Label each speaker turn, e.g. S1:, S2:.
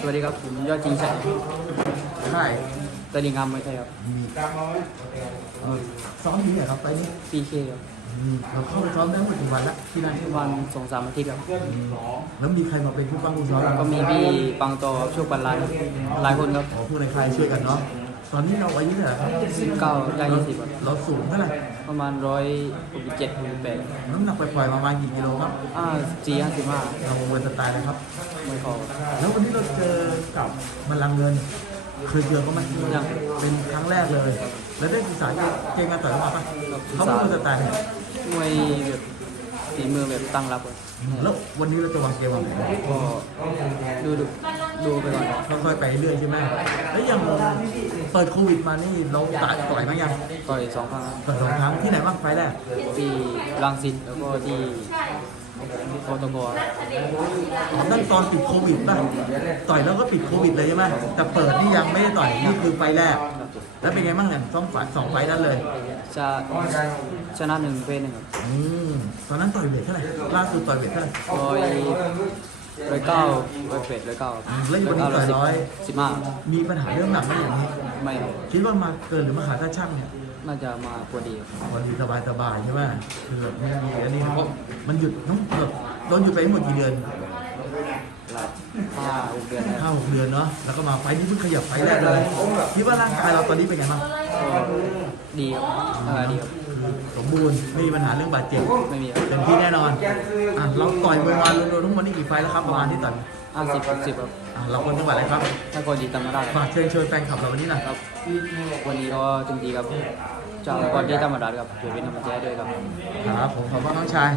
S1: สวัสดีครับผมยอดจริงแสง
S2: ใช่
S1: ตะลิงงามไม่ใช่ครับ
S2: เออซ้อมที่ไหนครับไปนี่
S1: ปีเคครับ
S2: อืมเราเข้าไปซ้อมได้หมดกี่วันละที่นั่น
S1: วันสองสามอาทิตย์ครับ
S2: แล้วมีใครมาเป็นผู้ฟังผู้ซ้อมเรา
S1: ก็มีพี่ปังตอช่วงบรรลัยครับหลายคนครับ
S2: ขอผู้ในใครช่วยกันเนาะ ตอนนี้เราอายุเท่าไหร่ครับ
S1: สิบเก้าย่างยี่สิบครับ
S2: เราสูงเท่าไหร่
S1: ประมาณร้อยหกสิบเจ็ดหกสิบแปด
S2: น้ำหนักปล่อยๆประมาณกี่กิโลครับ
S1: อ่าสี่ห้าสิบห้า
S2: เราเวนสไตล์นะครับ
S1: ไม่พอ
S2: แล้ววันนี้เราเจอกับบัลลังก์เงินเคยเจอเขาไหม
S1: ยัง
S2: เป็นครั้งแรกเลย แล้วได้ศึกษาเกมการต่อยเขามาปะ
S1: ครับ
S2: เขาเป็นเวนสไตล์ไหน
S1: มวยแบบฝีมือแบบตั้งรับครับ
S2: แล้ววันนี้เราจะวางเกมวางแผน
S1: ก็ดูดูดูไปก่อนครับ
S2: ค่อยๆไปเรื่อยใช่ไหม แล้วอย่างเปิดโควิดมานี่เราต่อยต่อยมั้งยัง
S1: ต่อยสองครั้งครับ
S2: ต่อยสองครั้งที่ไหนบ้างไฟล์แรก
S1: ที่รังสิตแล้วก็ที่โคตโกครับ
S2: นั่นตอนปิดโควิดป่ะต่อยแล้วก็ปิดโควิดเลยใช่ไหมแต่เปิดนี่ยังไม่ได้ต่อยนี่คือไฟล์แรก แล้วเป็นไงบ้างเนี่ยต้องฝ่ายสองไฟล์นั้นเลย
S1: จะชนะหนึ่งเป็นหนึ่งครับ
S2: อืมตอนนั้นต่อยเวทเท่าไหร่ล่าสุดต่อยเวทเท่าไหร่
S1: ร้อย ร้อยเก้าร้อยแปดร้อยเก้า
S2: อืมแล้วอยู่วันนี้ต่อยร้อย
S1: สิบห้า
S2: มีปัญหาเรื่องหนักไหมอย่างนี้
S1: ไม่ครับ
S2: คิดว่ามาเกินหรือมาขาดค่าช่างเนี่ย
S1: น่าจะมาพอดีครับ
S2: วันนี้สบายสบายๆใช่ไหมคือแบบไม่มีอันนี้นะเพราะมันหยุดเน้องแบบโดนหยุดไปทั้งหมดกี่เดือน
S1: ห้าหกเดือนนะค
S2: ห้า
S1: รับ
S2: หกเดือนเนาะแล้วก็มาไฟล์นี้เพิ่งขยับไฟล์แรกเลยคิดว่าร่างกายเราตอนนี้เป็นไงบ้าง
S1: ก็ดีครับร่างกายดีครับ
S2: คือ สมบูรณ์ไม่มีปัญหาเรื่องบาดเจ็บ
S1: ไม่มีครับ
S2: เต็มที่แน่นอนอะเราต่อยมวยมารวมๆทั้งหมดนี่กี่ไฟล์แล้วครับประมาณที่ต่อย
S1: ห้าสิบสิบครับ
S2: อะเราคนจังหวัดอะไรครับ
S1: ถ้าคนดีตามมาได้
S2: ฝากเชิญชวนแฟนคลับเราวันนี้หน่อย
S1: ครับวันนี้ก็เต็มที่ครับจากก่อนที่ธรรมดาครับช่วยเป็นกำลังใจให้ด้วยครับ
S2: ครับผมขอบคุณน้องชาย